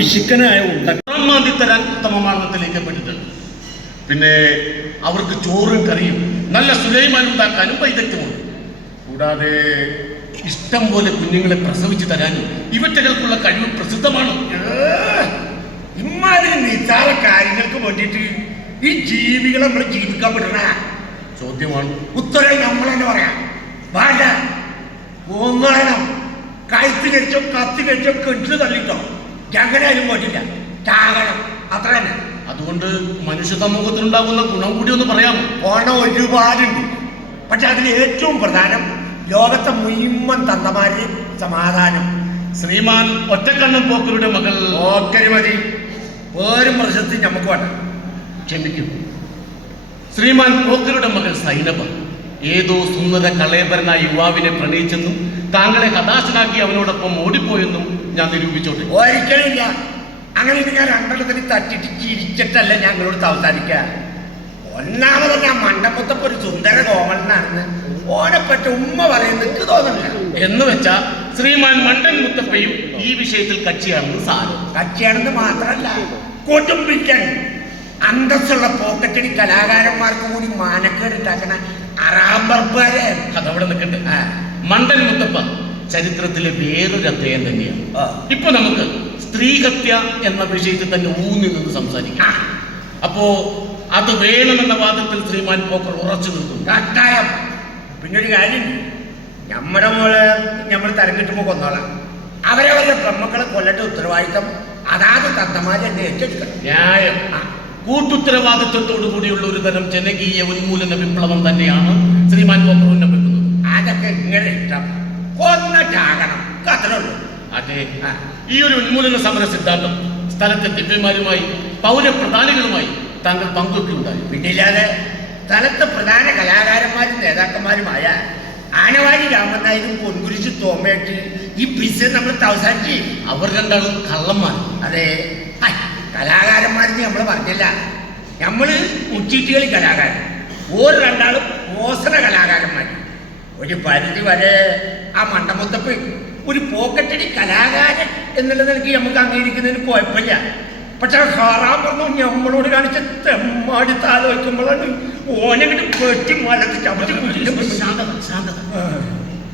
പിശുക്കനായ ഉണ്ടാക്കി തരാൻ ഉത്തമമാണെന്ന് തെളിയിക്കപ്പെട്ടിട്ടുണ്ട്. പിന്നെ അവർക്ക് ചോറും കറിയും നല്ല സുലൈമാൻ ഉണ്ടാക്കാനും വൈദഗ്ധ്യമുണ്ട്. കൂടാതെ ഇഷ്ടം പോലെ കുഞ്ഞുങ്ങളെ പ്രസവിച്ചു തരാനും ഇവറ്റകൾക്കുള്ള കഴിവ് പ്രസിദ്ധമാണ്. ഇമാതിരി നിസ്സാര കാര്യങ്ങൾക്ക് വേണ്ടിയിട്ട് ഈ ജീവികളെ നമ്മൾ ജീവിക്കാൻ പറ്റണ ചോദ്യമാണ്. ഉത്തരം നമ്മൾ തന്നെ പറയാം. വേണ്ട, ഒന്നണം കഴുത്ത് കഴിച്ചോ കത്തി കഴിച്ചോ കെട്ടിന് തള്ളിട്ടോ എങ്ങനെയാലും പറ്റില്ല, ചാകണം, അത്ര തന്നെ. അതുകൊണ്ട് മനുഷ്യ സമൂഹത്തിനുണ്ടാകുന്ന ഗുണം കൂടി ഒന്ന് പറയാമോ? ഓണം ഒരുപാടുണ്ട്. പക്ഷെ അതിൽ ഏറ്റവും പ്രധാനം ലോകത്തെ മുഴുവൻ തന്തമാര് സമാധാനം. ശ്രീമാൻ ഒറ്റക്കണ്ണൻ പോക്കരുടെ മകൾ പോക്കര് മതി, വേറും പ്രശസ്തി നമുക്ക് വേണം. ക്ഷമിക്കും. ശ്രീമാൻ പോക്കരുടെ മകൾ സൈനബ ഏതോ സുന്ദര കളയപരനായ യുവാവിനെ പ്രണയിച്ചെന്നും താങ്കളെ ഹതാശനാക്കി അവനോടൊപ്പം ഓടിപ്പോയെന്നും ഞാൻ നിരൂപിച്ചോട്ടെ. ഒരിക്കലില്ല. അങ്ങനെ ഞാൻ രണ്ടെണ്ണത്തിന് തട്ടിട്ട് ചിരിച്ചിട്ടല്ല ഞങ്ങളോട് അവസാനിക്കുക. ഒന്നാമത് ഞാൻ മണ്ടപ്പുത്തപ്പോ ഒരു സുന്ദര കോമളനാണെന്ന് ഓനെപ്പറ്റ ഉമ്മ പറയുന്നത് എനിക്ക് തോന്നുന്നില്ല. എന്ന് വെച്ചാ ശ്രീമാൻ മണ്ടൻ മുത്തപ്പയും ഈ വിഷയത്തിൽ കക്ഷിയാണെന്ന് സാരം. കക്ഷിയാണെന്ന് മാത്രമല്ല, കൊടുമ്പിക്കാൻ അന്തസ്സുള്ള പോക്കറ്റടി കലാകാരന്മാർക്ക് കൂടി മാനക്കേടുണ്ടാക്കണ അറാമ്പറപ്പുകാരെ അതവിടെ നിൽക്കട്ടെ. മണ്ടൻ മുത്തപ്പ ചരിത്രത്തിലെ വേറൊരു അധ്യായം തന്നെയാണ്. ഇപ്പൊ നമുക്ക് സ്ത്രീഹത്യ എന്ന വിഷയത്തിൽ തന്നെ ഊന്നി നിന്ന് സംസാരിക്കാം. അപ്പോ അത് വേണമെന്ന വാദത്തിൽ ശ്രീമാൻ പോക്കർ ഉറച്ചു നിൽക്കും. കട്ടായം. പിന്നൊരു കാര്യം, നമ്മുടെ മോള് നമ്മൾ തരം കിട്ടുമ്പോ കൊന്നോളാം. അവരവരുടെ ബ്രഹ്മക്കളെ കൊല്ലന്റെ ഉത്തരവാദിത്തം അതാത് തത്തമാരെ എന്നെ ഏറ്റെടുക്കണം. ന്യായം. കൂട്ടുത്തരവാദിത്വത്തോടു കൂടിയുള്ള ഒരു തരം ജനകീയ ഉന്മൂലന വിപ്ലവം തന്നെയാണ് ശ്രീമാൻ പോക്കർ ഉന്നമിക്കുന്നത്. അതൊക്കെ ഇങ്ങനെ ഇഷ്ടം, കൊന്ന ചാകണം, അത്രയുള്ളൂ. അതെ, ഈ ഒരു ഉന്മൂലന സമര സിദ്ധാന്തം സ്ഥലത്തെ ദിവ്യന്മാരുമായി പൗരപ്രധാനികളുമായി താങ്കൾ പങ്കുവെക്കുകയുണ്ടായി. പിന്നില്ലാതെ സ്ഥലത്തെ പ്രധാന കലാകാരന്മാരും നേതാക്കന്മാരുമായ ആനവാരി രാമൻ നായരും പൊൻകുരിശ് തോമയായിട്ട് ഈ ബിസിനസ് നമ്മൾ അവസാനിച്ച്. അവർ രണ്ടാളും കള്ളന്മാർ. അതെ, കലാകാരന്മാരെന്ന് നമ്മൾ പറഞ്ഞില്ല, നമ്മള് മുച്ചീട്ടുകളി കലാകാരൻ. ഓരോ രണ്ടാളും മോശന കലാകാരന്മാർ. ഒരു പരിധി വരെ ആ മണ്ടമുത്തപ്പ് ഒരു പോക്കറ്റടി കലാകാരൻ എന്നുള്ള നിലയ്ക്ക് നമുക്ക് അംഗീകരിക്കുന്നതിന് കുഴപ്പമില്ല. പക്ഷെ ഹാറാൻ പറഞ്ഞു നമ്മളോട് കാണിച്ച തെമ്മാടി താലോചിക്കുമ്പോഴാണ് ഓനങ്ങോട്ട് പെട്ടി മലത്ത് ചവിട്ടി.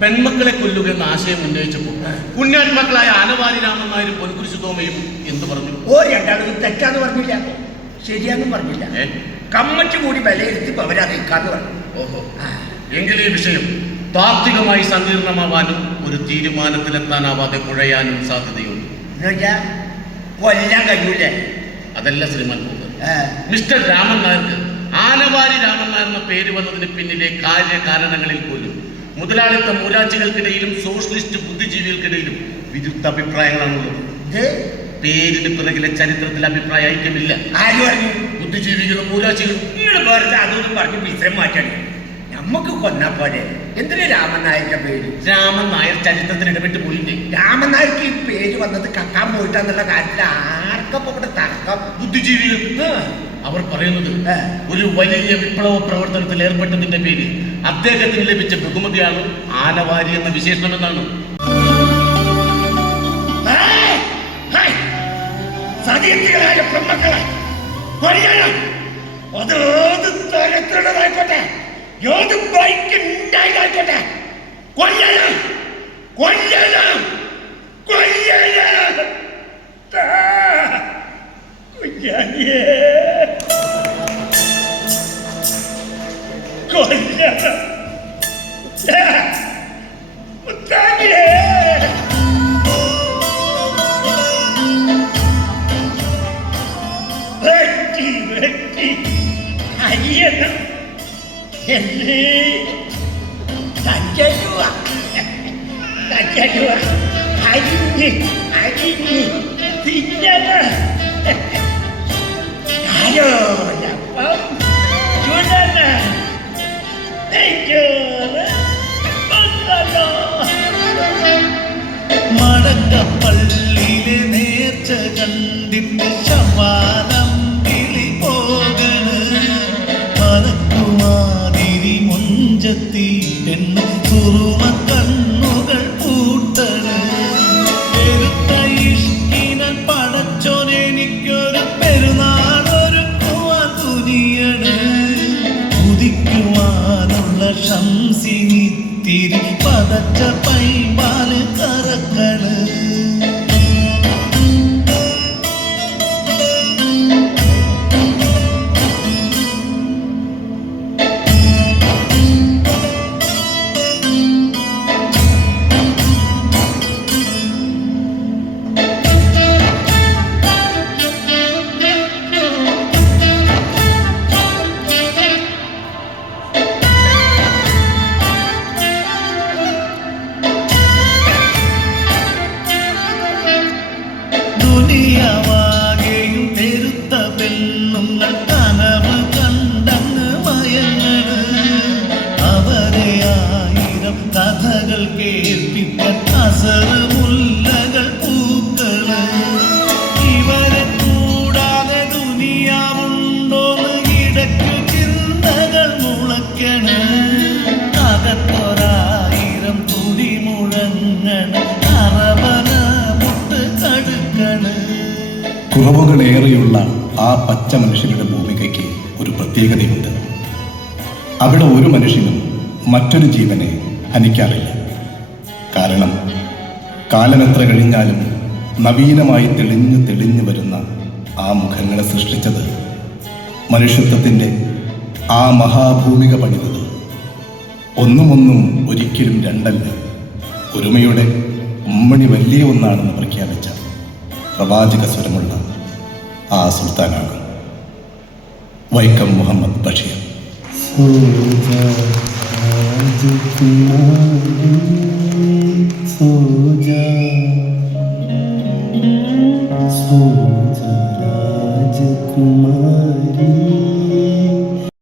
പെൺമക്കളെ കൊല്ലുക എന്ന ആശയം ഉന്നയിച്ചപ്പോൾ പുണ്യാത്മാക്കളായ ആനവാരി രാമൻ നായരും പൊൻകുരിശ് തോമയും എന്ത് പറഞ്ഞു? രണ്ടാളും തെറ്റാന്ന് പറഞ്ഞില്ല, ശരിയാന്നും പറഞ്ഞില്ല. കമ്മറ്റി കൂടി വിലയിരുത്തി അവരറിയിക്കാന്ന് പറഞ്ഞു. ഓഹോ, എങ്കിൽ ഈ വിഷയം താത്വികമായി സങ്കീർണമാവാനും ഒരു തീരുമാനത്തിലെത്താനാവാതെ കുഴയാനും സാധ്യതയുണ്ട്. കൊല്ലാൻ കഴിയൂലേ? അതല്ല ശ്രീമാൻ പോക്കർ. മിസ്റ്റർ രാമൻ നായർക്ക് ആനവാരി രാമൻ നായർ എന്ന പേര് വന്നതിന് പിന്നിലെ കാര്യകാരണങ്ങളിൽ പോലും മുതലാളിത്ത മൂരാച്ചികൾക്കിടയിലും സോഷ്യലിസ്റ്റ് ബുദ്ധിജീവികൾക്കിടയിലും വിരുദ്ധ അഭിപ്രായങ്ങളാണുള്ളത്. പേരിന് പിറകിലെ ചരിത്രത്തിൽ അഭിപ്രായ ഐക്യമില്ല. ആര് പറഞ്ഞു? ബുദ്ധിജീവികളും മൂരാച്ചികളും. വെറുതെ അതൊന്നും പറഞ്ഞ് വിശ്രം മാറ്റാണ്. നമുക്ക് കൊന്നാ പോലെ. എന്തിനാ രാമൻ നായരുടെ പേര്? രാമൻ നായർ ചരിത്രത്തിൽ ഇടപെട്ട് പോയില്ലേ? രാമൻ നായർക്ക് ഈ പേര് വന്നത് കക്കാൻ പോയിട്ടാന്നുള്ള കാര്യത്തിൽ ആർക്കപ്പോ ഇവിടെ തർക്കം? ബുദ്ധിജീവികൾ അവർ പറയുന്നത് ഒരു വലിയ വിപ്ലവ പ്രവർത്തനത്തിൽ ഏർപ്പെട്ടതിന്റെ പേര് അദ്ദേഹത്തിന് ലഭിച്ച ബഹുമതിയാണ് ആനവാരി എന്ന വിശേഷണമെന്നാണ്. സതീർത്ഥികളായ പെൺമക്കളെ കൊല്ലണം. അത് ഏത് തരത്തിലുള്ളതായിക്കോട്ടെ, ഏത് ബൈക്ക് ഉണ്ടായിക്കോട്ടെ, കൊല്ലണം, കൊല്ലണം, കൊല്ലണം. കുഞ്ഞാനിയേ കൊല്ലണം, മുത്താനിയേ. വെട്ടി വെട്ടി അരിയണം. എന്നെ തഞ്ചരുവ തഞ്ചരുവ അരിഞ്ഞ് അരിഞ്ഞ് തിന്നണം. ആരോടൊപ്പം ചുടണം. മടക്കപ്പള്ളിയിലെ നേർച്ച കണ്ടിട്ട് ശവാനം കിളി പോകണ്. മലക്കുമാതിരി മുഞ്ചത്തി പെണ്ണു കുറുമ കണ്ണുകൾ പൂട്ടണ്. പെരുത്ത ഇഷ്കിന പടച്ച ശംസിനിത്തിരി പതച്ച പൈമ്പാല് കറക്കണ്. ദുനിയാവാകെയും പെരുത്ത പെണ്ണുങ്ങൾ കനവ് കണ്ടങ്ങ് മയങ്ങണ്. അവരെ 1000 കഥകൾ കേൾപ്പിക്കാൻ അസറ് മുല്ലകൾ പൂക്കള്. ഇവരെ കൂടാതെ ദുനിയാവുണ്ടോന്ന് ഇടയ്ക്കു ചിന്തകൾ മുളയ്ക്കണ്. അകത്തൊരായിരം തുടി മുഴങ്ങണ്. അറബന മുട്ട് കടുക്കണ്. കുറവുകളേറെയുള്ള ആ പച്ച മനുഷ്യരുടെ ഭൂമികയ്ക്ക് ഒരു പ്രത്യേകതയുണ്ട്. അവിടെ ഒരു മനുഷ്യനും മറ്റൊരു ജീവനെ ഹനിക്കാറില്ല. കാരണം കാലമെത്ര കഴിഞ്ഞാലും നവീനമായി തെളിഞ്ഞു തെളിഞ്ഞു വരുന്ന ആ മുഖങ്ങളെ സൃഷ്ടിച്ചത് മനുഷ്യത്വത്തിൻ്റെ ആ മഹാഭൂമിക പണിതത് ഒന്നും ഒരിക്കലും രണ്ടല്ല, ഒരുമയുടെ ഉമ്മണി വലിയ ഒന്നാണെന്ന് പ്രഖ്യാപിച്ച പ്രവാചക സ്വരമുള്ള ആ സുൽത്താനാണ് വൈക്കം മുഹമ്മദ് ബഷീർ. രാജകുമാരി